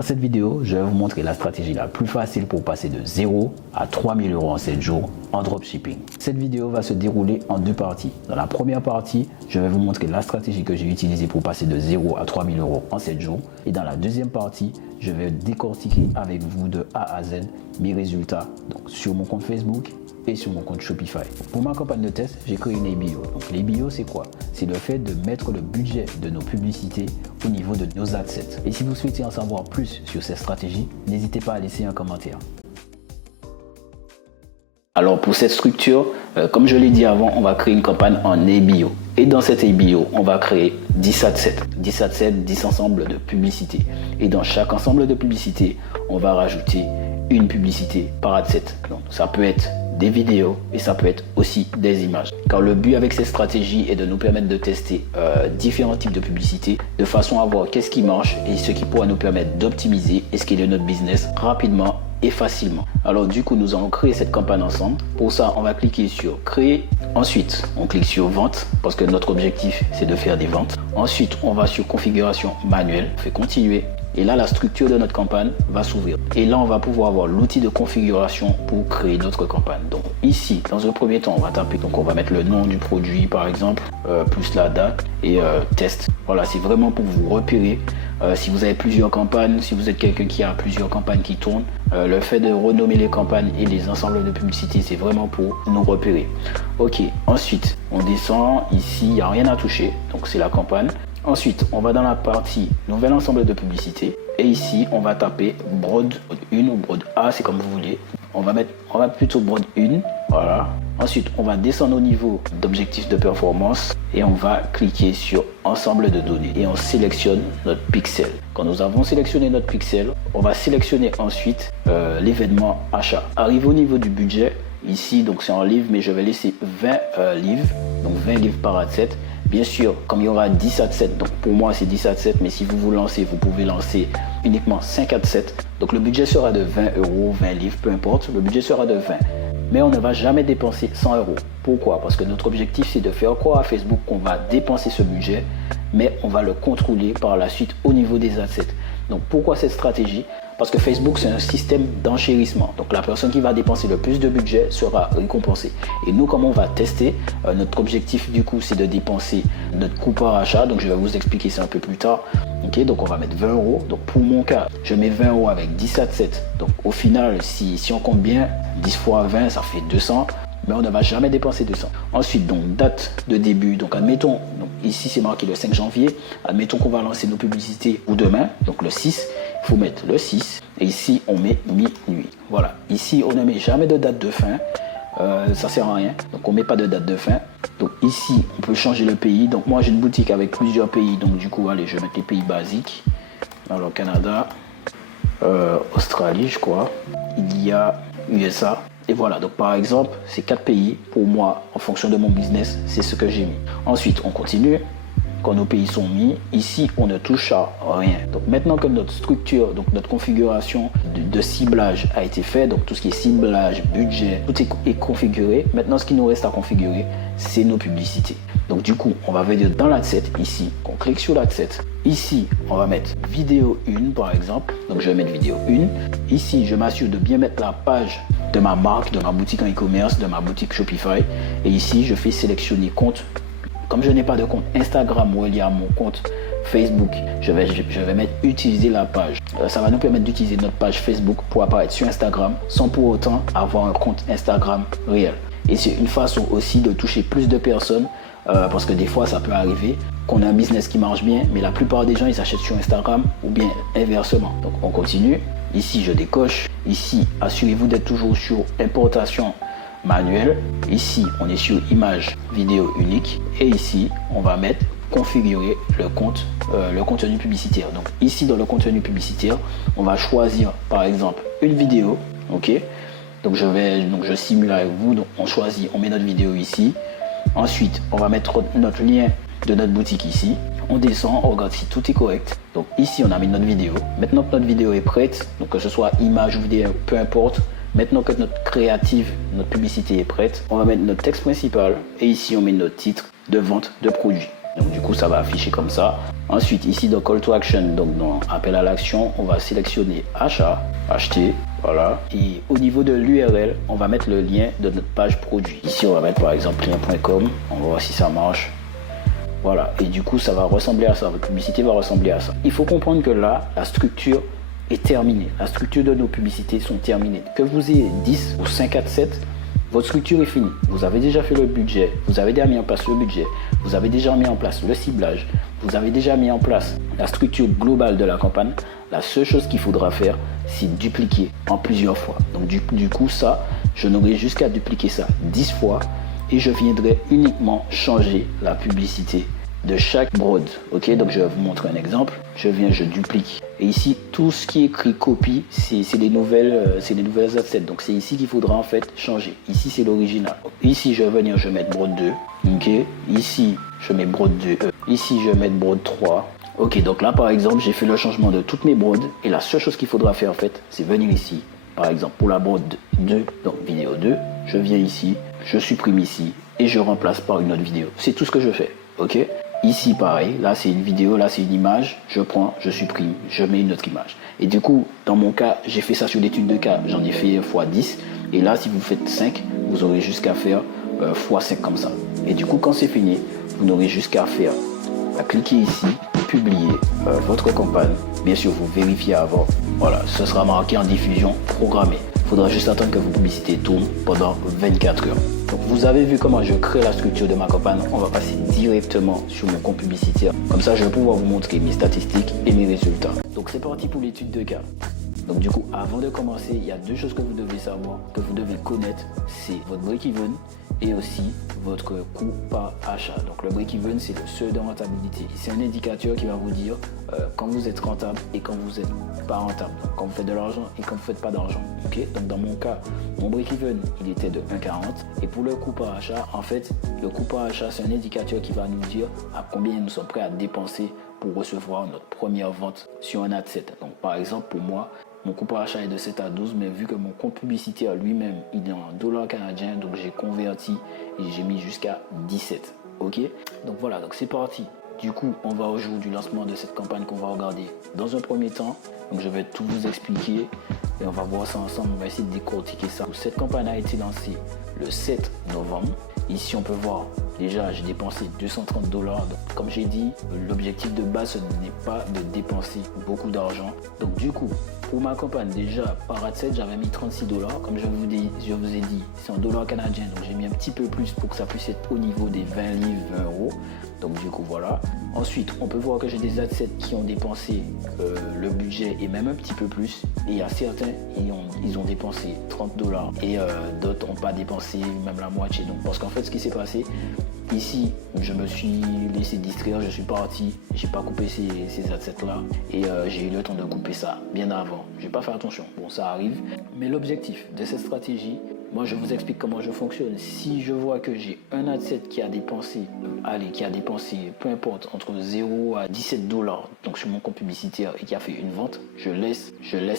Dans cette vidéo, je vais vous montrer la stratégie la plus facile pour passer de 0 à 3000 € en 7 jours en dropshipping. Cette vidéo va se dérouler en deux parties. Dans la première partie, je vais vous montrer la stratégie que j'ai utilisée pour passer de 0 à 3000 € en 7 jours. Et dans la deuxième partie, je vais décortiquer avec vous de A à Z mes résultats donc sur mon compte Facebook et sur mon compte Shopify. Pour ma campagne de test, j'ai créé une ABO. Donc l'ABO, c'est quoi? C'est le fait de mettre le budget de nos publicités au niveau de nos adsets. Et si vous souhaitez en savoir plus sur cette stratégie, n'hésitez pas à laisser un commentaire. Alors pour cette structure, comme je l'ai dit avant, on va créer une campagne en ABO. Et dans cette ABO, on va créer 10 adsets. 10 adsets, 10 ensembles de publicités. Et dans chaque ensemble de publicités, on va rajouter une publicité par adset. Donc ça peut être des vidéos et ça peut être aussi des images. Car le but avec cette stratégie est de nous permettre de tester différents types de publicités de façon à voir qu'est-ce qui marche et ce qui pourra nous permettre d'optimiser et scaler notre business rapidement et facilement. Alors du coup, nous allons créer cette campagne ensemble. Pour ça, on va cliquer sur créer. Ensuite, on clique sur vente parce que notre objectif, c'est de faire des ventes. Ensuite, on va sur configuration manuelle. On fait continuer. Et là, la structure de notre campagne va s'ouvrir. Et là, on va pouvoir avoir l'outil de configuration pour créer notre campagne. Donc ici, dans un premier temps, on va taper. Donc on va mettre le nom du produit, par exemple, plus la date et test. Voilà, c'est vraiment pour vous repérer. Si vous avez plusieurs campagnes, si vous êtes quelqu'un qui a plusieurs campagnes qui tournent, le fait de renommer les campagnes et les ensembles de publicités, c'est vraiment pour nous repérer. Ok, ensuite, on descend. Ici, il n'y a rien à toucher. Donc c'est la campagne. Ensuite, on va dans la partie nouvel ensemble de publicité et ici, on va taper Broad 1 ou Broad A, c'est comme vous voulez. On va plutôt Broad 1, voilà. Ensuite, on va descendre au niveau d'objectifs de performance et on va cliquer sur ensemble de données et on sélectionne notre pixel. Quand nous avons sélectionné notre pixel, on va sélectionner ensuite l'événement achat. Arrivé au niveau du budget, ici, donc c'est en livres, mais je vais laisser 20 livres, donc 20 livres par adset. Bien sûr, comme il y aura 10 adsets, donc pour moi c'est 10 adsets, mais si vous vous lancez, vous pouvez lancer uniquement 5 adsets. Donc le budget sera de 20 €, 20 livres, peu importe, le budget sera de 20. Mais on ne va jamais dépenser 100 €. Pourquoi? Parce que notre objectif c'est de faire croire à Facebook qu'on va dépenser ce budget, mais on va le contrôler par la suite au niveau des adsets. Donc pourquoi cette stratégie? Parce que Facebook, c'est un système d'enchérissement. Donc la personne qui va dépenser le plus de budget sera récompensée. Et nous, comme on va tester, notre objectif du coup, c'est de dépenser notre coût par achat. Donc je vais vous expliquer ça un peu plus tard. Ok, donc on va mettre 20 €. Donc pour mon cas, je mets 20 € avec 10 adsets. Donc au final, si on compte bien, 10 fois 20, ça fait 200. Mais on ne va jamais dépenser 200. Ensuite, donc date de début. Donc admettons, donc ici c'est marqué le 5 janvier. Admettons qu'on va lancer nos publicités ou demain, donc le 6. Il faut mettre le 6 et ici on met minuit. Voilà, ici on ne met jamais de date de fin, ça sert à rien, donc on met pas de date de fin. Donc ici on peut changer le pays. Donc moi j'ai une boutique avec plusieurs pays, donc du coup allez, je vais mettre les pays basiques. Alors Canada, Australie je crois, il y a USA. Et voilà, donc par exemple ces 4 pays pour moi en fonction de mon business, c'est ce que j'ai mis. Ensuite on continue. Quand nos pays sont mis, ici on ne touche à rien. Donc maintenant que notre structure, donc notre configuration de ciblage a été faite, donc tout ce qui est ciblage, budget, tout est configuré. Maintenant ce qui nous reste à configurer, c'est nos publicités. Donc du coup, on va venir dans l'adset ici, on clique sur l'adset. Ici, on va mettre vidéo 1 par exemple. Donc je vais mettre vidéo 1. Ici, je m'assure de bien mettre la page de ma marque, de ma boutique en e-commerce, de ma boutique Shopify. Et ici, je fais sélectionner compte. Comme je n'ai pas de compte Instagram relié à mon compte Facebook, je vais mettre utiliser la page. Ça va nous permettre d'utiliser notre page Facebook pour apparaître sur Instagram sans pour autant avoir un compte Instagram réel. Et c'est une façon aussi de toucher plus de personnes parce que des fois ça peut arriver qu'on a un business qui marche bien, mais la plupart des gens ils achètent sur Instagram ou bien inversement. Donc on continue. Ici je décoche. Ici assurez-vous d'être toujours sur importation manuel. Ici on est sur image vidéo unique et ici on va mettre configurer le contenu publicitaire. Donc ici dans le contenu publicitaire on va choisir par exemple une vidéo. Ok, donc je simule avec vous. Donc on choisit, on met notre vidéo ici. Ensuite on va mettre notre lien de notre boutique ici. On descend, on regarde si tout est correct. Donc ici on a mis notre vidéo. Maintenant que notre vidéo est prête, donc que ce soit image ou vidéo, peu importe. Maintenant que notre créative, notre publicité est prête, on va mettre notre texte principal et ici on met notre titre de vente de produit. Donc du coup, ça va afficher comme ça. Ensuite, ici dans Call to Action, donc dans Appel à l'action, on va sélectionner achat, acheter, voilà. Et au niveau de l'URL, on va mettre le lien de notre page produit. Ici, on va mettre par exemple lien.com. On va voir si ça marche. Voilà. Et du coup, ça va ressembler à ça. Votre publicité va ressembler à ça. Il faut comprendre que là, la structure est terminée. La structure de nos publicités sont terminées. Que vous ayez 10 ou 5 à 7, votre structure est finie. Vous avez déjà fait le budget, vous avez déjà mis en place le budget, vous avez déjà mis en place le ciblage, vous avez déjà mis en place la structure globale de la campagne. La seule chose qu'il faudra faire, c'est dupliquer en plusieurs fois. Donc du coup, ça, je n'aurai jusqu'à dupliquer ça 10 fois et je viendrai uniquement changer la publicité de chaque brode. Ok, donc je vais vous montrer un exemple. Je duplique. Et ici, tout ce qui est écrit copie, c'est les nouvelles assets. Donc c'est ici qu'il faudra en fait changer. Ici, c'est l'original. Ici, je vais venir, je vais mettre brode 2. Ok, ici, je mets brode 2. Ici, je vais mettre brode 3. Ok, donc là, par exemple, j'ai fait le changement de toutes mes brodes. Et la seule chose qu'il faudra faire en fait, c'est venir ici. Par exemple, pour la brode 2, donc vidéo 2, je viens ici, je supprime ici et je remplace par une autre vidéo. C'est tout ce que je fais. Ok. Ici, pareil, là c'est une vidéo, là c'est une image, je prends, je supprime, je mets une autre image. Et du coup, dans mon cas, j'ai fait ça sur l'étude de cas, j'en ai fait x10. Et là, si vous faites 5, vous aurez jusqu'à faire x5 comme ça. Et du coup, quand c'est fini, vous n'aurez jusqu'à faire, à cliquer ici, publier votre campagne. Bien sûr, vous vérifiez avant. Voilà, ce sera marqué en diffusion programmée. Il faudra juste attendre que vos publicités tournent pendant 24 heures. Donc vous avez vu comment je crée la structure de ma campagne. On va passer directement sur mon compte publicitaire. Comme ça, je vais pouvoir vous montrer mes statistiques et mes résultats. Donc c'est parti pour l'étude de cas. Donc du coup, avant de commencer, il y a deux choses que vous devez savoir, que vous devez connaître. C'est votre break-even et aussi votre coût par achat. Donc le break-even, c'est le seuil de rentabilité. C'est un indicateur qui va vous dire quand vous êtes rentable et quand vous n'êtes pas rentable. Donc quand vous faites de l'argent et quand vous ne faites pas d'argent. Okay, donc dans mon cas, mon break-even, il était de 1,40. Et pour le coût par achat, en fait, le coût par achat, c'est un indicateur qui va nous dire à combien nous sommes prêts à dépenser pour recevoir notre première vente sur un ad set. Donc par exemple, pour moi, mon coût par achat est de 7 à 12, mais vu que mon compte publicitaire lui-même, il est en dollars canadiens, donc j'ai converti et j'ai mis jusqu'à 17. Ok, donc voilà, donc c'est parti. Du coup, on va au jour du lancement de cette campagne qu'on va regarder dans un premier temps. Donc je vais tout vous expliquer et on va voir ça ensemble. On va essayer de décortiquer ça. Cette campagne a été lancée le 7 novembre. Ici, on peut voir, déjà, j'ai dépensé 230 $. Donc, comme j'ai dit, l'objectif de base, ce n'est pas de dépenser beaucoup d'argent. Donc, du coup, pour ma campagne, déjà, par ad-set, j'avais mis 36 $. Comme je vous ai dit, c'est en dollars canadiens. Donc, j'ai mis un petit peu plus pour que ça puisse être au niveau des 20 livres, 20 euros. Donc, du coup, voilà. Ensuite, on peut voir que j'ai des ad-sets qui ont dépensé le budget et même un petit peu plus. Et il y a certains, ils ont dépensé 30 $. Et d'autres n'ont pas dépensé même la moitié. Donc, parce qu'en fait, ce qui s'est passé, ici, je me suis laissé distraire, je suis parti, j'ai pas coupé ces ad-sets là et j'ai eu le temps de couper ça bien avant. J'ai pas fait attention, bon ça arrive, mais l'objectif de cette stratégie, moi je vous explique comment je fonctionne. Si je vois que j'ai un ad-set qui a dépensé, peu importe, entre 0 à 17 $, donc sur mon compte publicitaire et qui a fait une vente, je laisse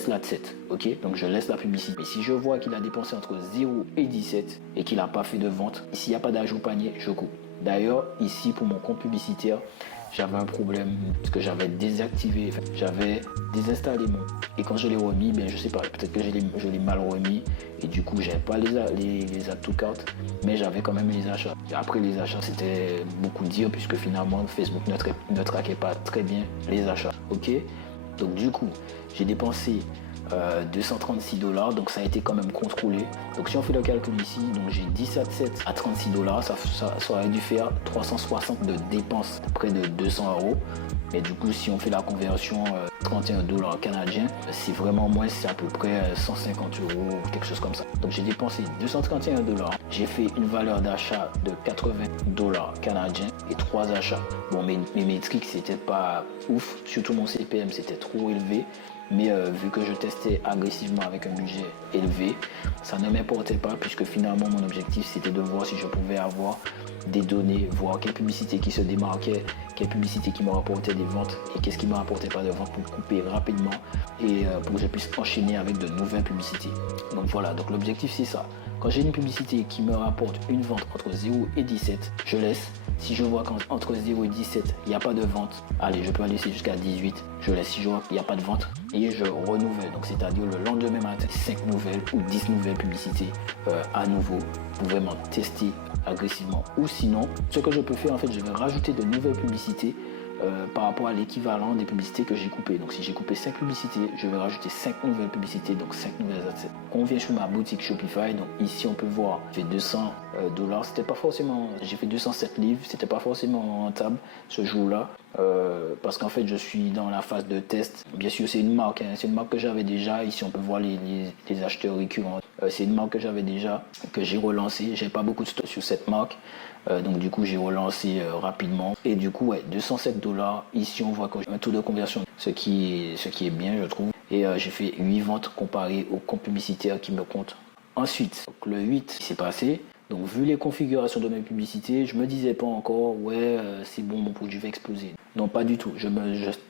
l'ad-set, ok? Donc je laisse la publicité. Mais si je vois qu'il a dépensé entre 0 et 17 et qu'il n'a pas fait de vente, s'il n'y a pas d'ajout panier, je coupe. D'ailleurs, ici pour mon compte publicitaire, j'avais un problème parce que j'avais désinstallé mon. Et quand je l'ai remis, je sais pas, peut-être que je l'ai mal remis et du coup, j'avais pas les add to cart, mais j'avais quand même les achats. Et après les achats, c'était beaucoup dire puisque finalement Facebook ne traquait pas très bien les achats. Ok, donc du coup, j'ai dépensé 236 $, donc ça a été quand même contrôlé. Donc si on fait le calcul ici, donc j'ai 10 ad-sets à 36 $, ça aurait dû faire 360 de dépenses, près de 200 €. Mais du coup, si on fait la conversion 31 $ canadiens, c'est vraiment moins, c'est à peu près 150 €, quelque chose comme ça. Donc j'ai dépensé 231 $, j'ai fait une valeur d'achat de 80 $ canadiens et 3 achats. Bon, mes métriques, c'était pas ouf, surtout mon CPM, c'était trop élevé. Mais vu que je testais agressivement avec un budget élevé, ça ne m'importait pas puisque finalement mon objectif c'était de voir si je pouvais avoir des données, voir quelle publicité qui se démarquait, quelle publicité qui me rapportait des ventes et qu'est-ce qui ne me rapportait pas de ventes pour couper rapidement et pour que je puisse enchaîner avec de nouvelles publicités. Donc voilà, donc l'objectif c'est ça. Quand j'ai une publicité qui me rapporte une vente entre 0 et 17, je laisse. Si je vois qu'entre 0 et 17, il n'y a pas de vente, allez, je peux aller jusqu'à 18. Je laisse. Si je vois qu'il n'y a pas de vente, et je renouvelle. Donc, c'est-à-dire le lendemain matin, 5 nouvelles ou 10 nouvelles publicités à nouveau pour vraiment tester agressivement. Ou sinon, ce que je peux faire, en fait, je vais rajouter de nouvelles publicités par rapport à l'équivalent des publicités que j'ai coupées. Donc si j'ai coupé 5 publicités, je vais rajouter 5 nouvelles publicités, donc 5 nouvelles ads. Quand on vient sur ma boutique Shopify, donc ici on peut voir, j'ai 200 $. C'était pas forcément, j'ai fait 207 livres, c'était pas forcément rentable ce jour-là. Parce qu'en fait je suis dans la phase de test. Bien sûr c'est une marque, c'est une marque que j'avais déjà. Ici on peut voir les acheteurs récurrents. C'est une marque que j'avais déjà, que j'ai relancé. J'ai pas beaucoup de stock sur cette marque. Donc du coup j'ai relancé rapidement. Et du coup ouais, 207 $. Ici on voit que j'ai un taux de conversion, ce qui est bien je trouve. Et j'ai fait 8 ventes comparé au compte publicitaire qui me compte. Ensuite, donc, le 8 s'est passé. Donc vu les configurations de mes publicités, je me disais pas encore ouais c'est bon, mon produit va exploser. Non, pas du tout. Je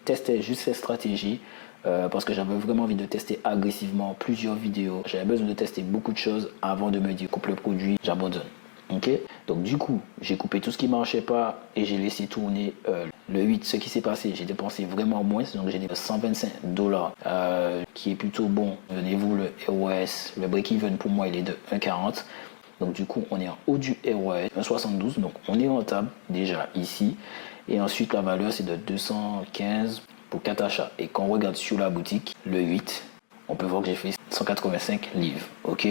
testais juste cette stratégie parce que j'avais vraiment envie de tester agressivement plusieurs vidéos. J'avais besoin de tester beaucoup de choses avant de me dire coupe le produit, j'abandonne. Ok, donc du coup j'ai coupé tout ce qui marchait pas et j'ai laissé tourner le 8. Ce qui s'est passé, j'ai dépensé vraiment moins, donc j'ai dépensé 125 $, qui est plutôt bon. Venez-vous, le ROS, le break-even pour moi il est de 1,40. Donc du coup on est en haut du ROS, 1,72, donc on est rentable déjà ici. Et ensuite la valeur c'est de 215 pour 4 achats. Et quand on regarde sur la boutique, le 8, on peut voir que j'ai fait 185 livres. Ok,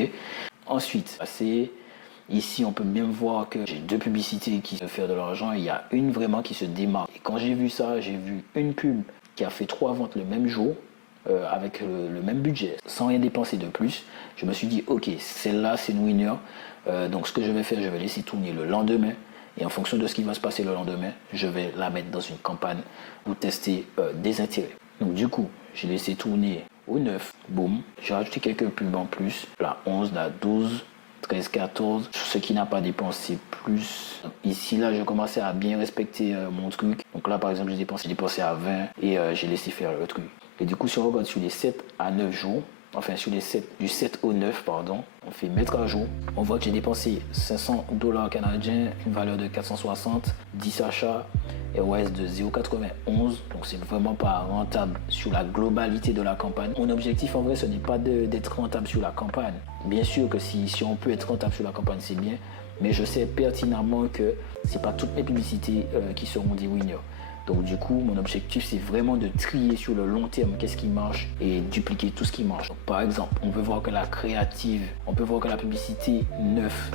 ensuite c'est... Ici, on peut bien voir que j'ai 2 publicités qui se font de l'argent. Il y a une vraiment qui se démarque. Et quand j'ai vu ça, j'ai vu une pub qui a fait 3 ventes le même jour avec le même budget, sans rien dépenser de plus. Je me suis dit, ok, celle-là, c'est une winner. Donc, ce que je vais faire, je vais laisser tourner le lendemain. Et en fonction de ce qui va se passer le lendemain, je vais la mettre dans une campagne pour tester des intérêts. Donc, du coup, j'ai laissé tourner au 9. Boum. J'ai rajouté quelques pubs en plus. La 11, la 12. 13, 14, ce qui n'a pas dépensé plus. Ici, là, je commençais à bien respecter mon truc. Donc là, par exemple, j'ai dépensé à 20 et j'ai laissé faire le truc. Et du coup, si on regarde sur les 7 à 9 jours, enfin sur les 7, du 7 au 9, pardon, on fait mettre à jour. On voit que j'ai dépensé 500 $ canadiens, une valeur de 460, 10 achats, ROS de 0,91. Donc c'est vraiment pas rentable sur la globalité de la campagne. Mon objectif en vrai, ce n'est pas d'être rentable sur la campagne. Bien sûr que si on peut être rentable sur la campagne, c'est bien. Mais je sais pertinemment que c'est pas toutes mes publicités qui seront des winners. Donc du coup, mon objectif, c'est vraiment de trier sur le long terme qu'est-ce qui marche et dupliquer tout ce qui marche. Donc, par exemple, on peut voir que la créative, on peut voir que la publicité 9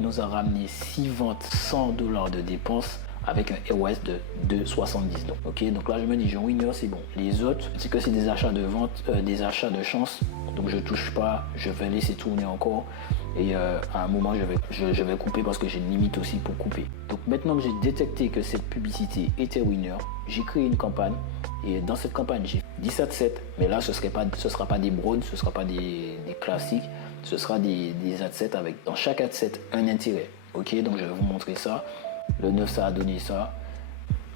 nous a ramené 6 ventes, 100 $ de dépenses avec un ROS de 2,70. Donc, ok, donc là, je me dis, j'ai un winner, c'est bon. Les autres, c'est que c'est des achats de vente, des achats de chance. Donc, je touche pas, je vais laisser tourner encore. Et à un moment, je vais couper parce que j'ai une limite aussi pour couper. Donc maintenant que j'ai détecté que cette publicité était winner, j'ai créé une campagne. Et dans cette campagne, j'ai 17,7. Mais là, ce sera pas des broads, ce sera pas des classiques. Ce sera des ad-sets avec dans chaque ad-set un intérêt. Ok, donc je vais vous montrer ça. Le 9, ça a donné ça.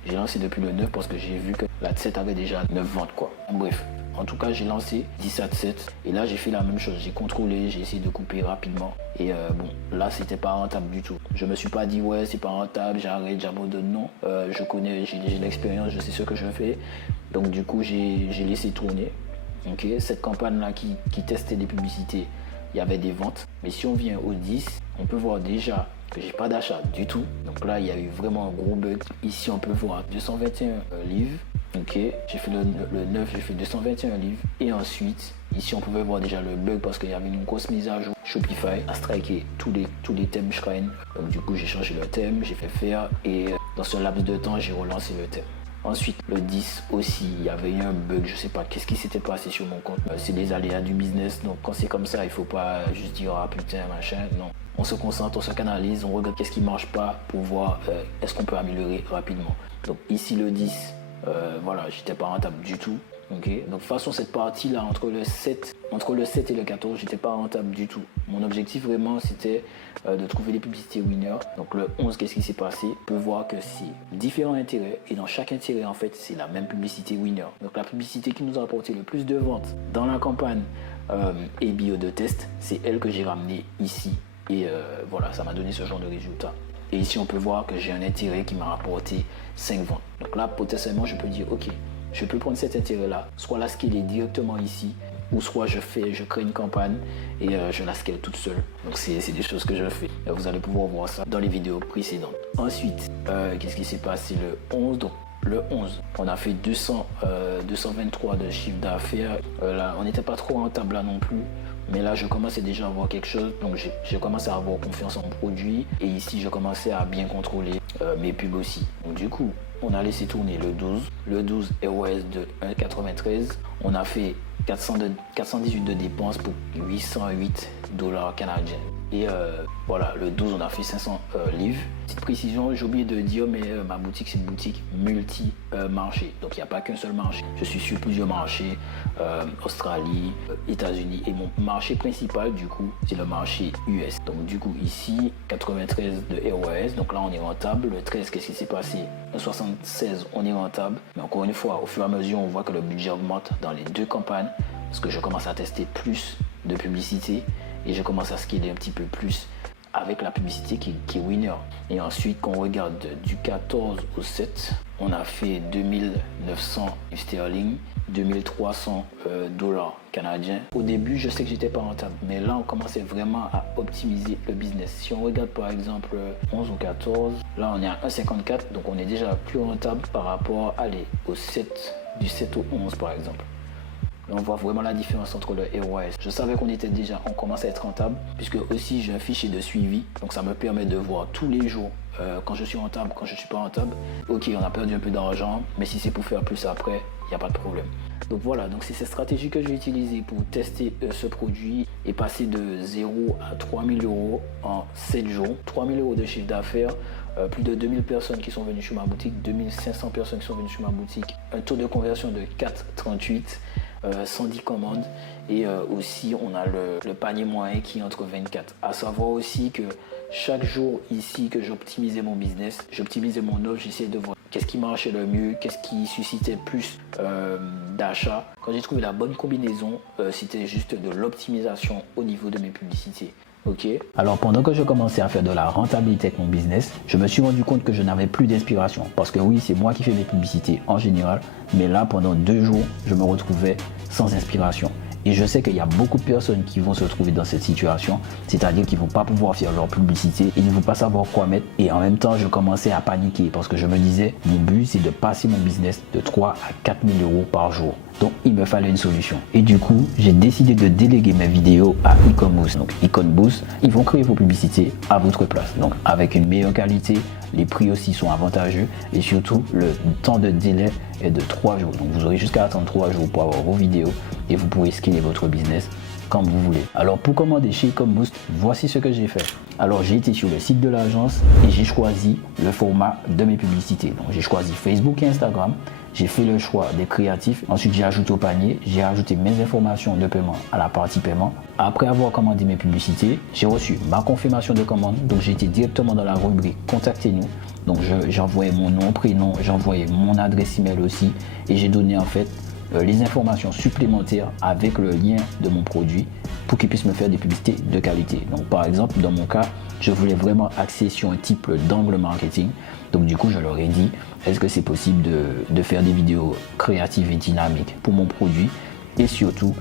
J'ai lancé depuis le 9 parce que j'ai vu que l'ad-set avait déjà 9 ventes quoi. Bref. En tout cas, j'ai lancé 17,7 et là, j'ai fait la même chose. J'ai contrôlé, j'ai essayé de couper rapidement. Et bon, là, c'était pas rentable du tout. Je me suis pas dit, ouais, c'est pas rentable, j'arrête, j'abandonne. Non, je connais, j'ai l'expérience, je sais ce que je fais. Donc, du coup, j'ai laissé tourner. Ok, cette campagne-là qui testait des publicités, il y avait des ventes. Mais si on vient au 10, on peut voir déjà que j'ai pas d'achat du tout. Donc là, il y a eu vraiment un gros bug. Ici, on peut voir 221 livres. Ok, j'ai fait le 9, j'ai fait 221 livres. Et ensuite, ici on pouvait voir déjà le bug parce qu'il y avait une grosse mise à jour. Shopify a striké tous les thèmes Shrine. Donc du coup, j'ai changé le thème, j'ai fait faire. Et dans ce laps de temps, j'ai relancé le thème. Ensuite, le 10 aussi, il y avait eu un bug, je sais pas qu'est-ce qui s'était passé sur mon compte. C'est des aléas du business, donc quand c'est comme ça, il faut pas juste dire ah putain machin, non. On se concentre, on se canalise, on regarde qu'est-ce qui marche pas pour voir est-ce qu'on peut améliorer rapidement. Donc ici le 10, voilà, j'étais pas rentable du tout. Okay. Donc façon cette partie là entre le 7 et le 14, j'étais pas rentable du tout. Mon objectif vraiment c'était de trouver des publicités winners. Donc le 11, qu'est-ce qui s'est passé? On peut voir que c'est différents intérêts et dans chaque intérêt en fait c'est la même publicité winner. Donc la publicité qui nous a apporté le plus de ventes dans la campagne et bio de test, c'est elle que j'ai ramenée ici et voilà, ça m'a donné ce genre de résultat. Et ici, on peut voir que j'ai un intérêt qui m'a rapporté 5 ventes. Donc là, potentiellement, je peux dire, ok, je peux prendre cet intérêt-là, soit la scaler directement ici, ou soit je crée une campagne et je la scale toute seule. Donc c'est des choses que je fais. Vous allez pouvoir voir ça dans les vidéos précédentes. Ensuite, qu'est-ce qui s'est passé le 11? Donc le 11, on a fait 223 de chiffre d'affaires. Là, on n'était pas trop rentable là non plus. Mais là, je commençais déjà à avoir quelque chose. Donc, j'ai commencé à avoir confiance en mon produit. Et ici, je commençais à bien contrôler mes pubs aussi. Donc, du coup, on a laissé tourner le 12. Le 12 ROS de 1,93. On a fait 418 de dépenses pour 808 $ canadiens. Et voilà, le 12, on a fait 500 livres. Petite précision, j'ai oublié de dire, mais ma boutique, c'est une boutique multi-marché. Donc, il n'y a pas qu'un seul marché. Je suis sur plusieurs marchés, Australie, États-Unis. Et mon marché principal, du coup, c'est le marché US. Donc, du coup, ici, 93 de ROS. Donc là, on est rentable. Le 13, qu'est-ce qui s'est passé? Le 76, on est rentable. Mais encore une fois, au fur et à mesure, on voit que le budget augmente dans les deux campagnes. Parce que je commence à tester plus de publicité. Et je commence à scaler un petit peu plus avec la publicité qui est winner. Et ensuite, quand on regarde du 14 au 7, on a fait 2900 sterling, 2300 $ canadiens. Au début, je sais que j'étais pas rentable, mais là, on commençait vraiment à optimiser le business. Si on regarde par exemple 11 ou 14, là, on est à 1,54, donc on est déjà plus rentable par rapport au 7, du 7 au 11 par exemple. On voit vraiment la différence entre le ROS. Je savais on commençait à être rentable, puisque aussi j'ai un fichier de suivi, donc ça me permet de voir tous les jours quand je suis rentable, quand je ne suis pas rentable. Ok, on a perdu un peu d'argent, mais si c'est pour faire plus après, il n'y a pas de problème. Donc voilà, donc c'est cette stratégie que je vais utiliser pour tester ce produit et passer de 0 à 3000 € en 7 jours. 3000 € de chiffre d'affaires, plus de 2000 personnes qui sont venues sur ma boutique, 2500 personnes qui sont venues sur ma boutique, un taux de conversion de 4,38. 110 commandes et aussi on a le panier moyen qui est entre 24. À savoir aussi que chaque jour ici que j'optimisais mon business, j'optimisais mon offre, j'essayais de voir qu'est-ce qui marchait le mieux, qu'est-ce qui suscitait plus d'achats. Quand j'ai trouvé la bonne combinaison, c'était juste de l'optimisation au niveau de mes publicités. Ok. Alors pendant que je commençais à faire de la rentabilité avec mon business, je me suis rendu compte que je n'avais plus d'inspiration. Parce que oui, c'est moi qui fais mes publicités en général, mais là pendant 2 jours, je me retrouvais sans inspiration. Et je sais qu'il y a beaucoup de personnes qui vont se retrouver dans cette situation, c'est-à-dire qu'ils ne vont pas pouvoir faire leur publicité, ils ne vont pas savoir quoi mettre. Et en même temps, je commençais à paniquer parce que je me disais, mon but c'est de passer mon business de 3 à 4 000 € par jour. Donc il me fallait une solution. Et du coup, j'ai décidé de déléguer mes vidéos à EconBoost. Donc EconBoost, ils vont créer vos publicités à votre place. Donc avec une meilleure qualité, les prix aussi sont avantageux et surtout le temps de délai est de 3 jours. Donc vous aurez jusqu'à attendre 3 jours pour avoir vos vidéos et vous pourrez scaler votre business comme vous voulez. Alors pour commander chez EconBoost, voici ce que j'ai fait. Alors j'ai été sur le site de l'agence et j'ai choisi le format de mes publicités. Donc j'ai choisi Facebook et Instagram. J'ai fait le choix des créatifs. Ensuite, j'ai ajouté au panier. J'ai ajouté mes informations de paiement à la partie paiement. Après avoir commandé mes publicités, j'ai reçu ma confirmation de commande. Donc, j'ai été directement dans la rubrique Contactez-nous. Donc, j'ai envoyé mon nom, prénom, j'ai envoyé mon adresse email aussi. Et j'ai donné en fait les informations supplémentaires avec le lien de mon produit pour qu'ils puissent me faire des publicités de qualité. Donc, par exemple, dans mon cas, je voulais vraiment axer sur un type d'angle marketing. Donc du coup, je leur ai dit, est-ce que c'est possible de faire des vidéos créatives et dynamiques pour mon produit et surtout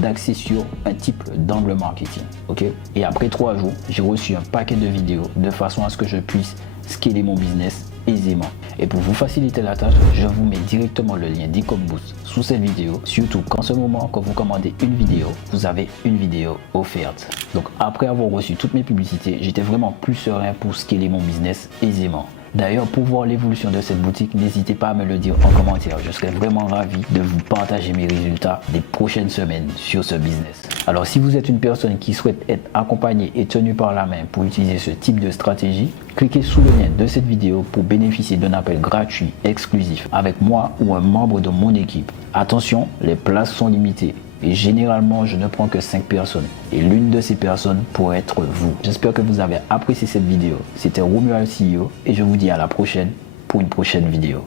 d'axer sur un type d'angle marketing. Ok. Et après 3 jours, j'ai reçu un paquet de vidéos de façon à ce que je puisse scaler mon business aisément. Et pour vous faciliter la tâche, je vous mets directement le lien d'EconBoost sous cette vidéo. Surtout qu'en ce moment, quand vous commandez une vidéo, vous avez une vidéo offerte. Donc après avoir reçu toutes mes publicités, j'étais vraiment plus serein pour scaler mon business aisément. D'ailleurs, pour voir l'évolution de cette boutique, n'hésitez pas à me le dire en commentaire. Je serais vraiment ravi de vous partager mes résultats des prochaines semaines sur ce business. Alors, si vous êtes une personne qui souhaite être accompagnée et tenue par la main pour utiliser ce type de stratégie, cliquez sous le lien de cette vidéo pour bénéficier d'un appel gratuit exclusif avec moi ou un membre de mon équipe. Attention, les places sont limitées. Et généralement, je ne prends que 5 personnes. Et l'une de ces personnes pourrait être vous. J'espère que vous avez apprécié cette vidéo. C'était Romuald CEO et je vous dis à la prochaine pour une prochaine vidéo.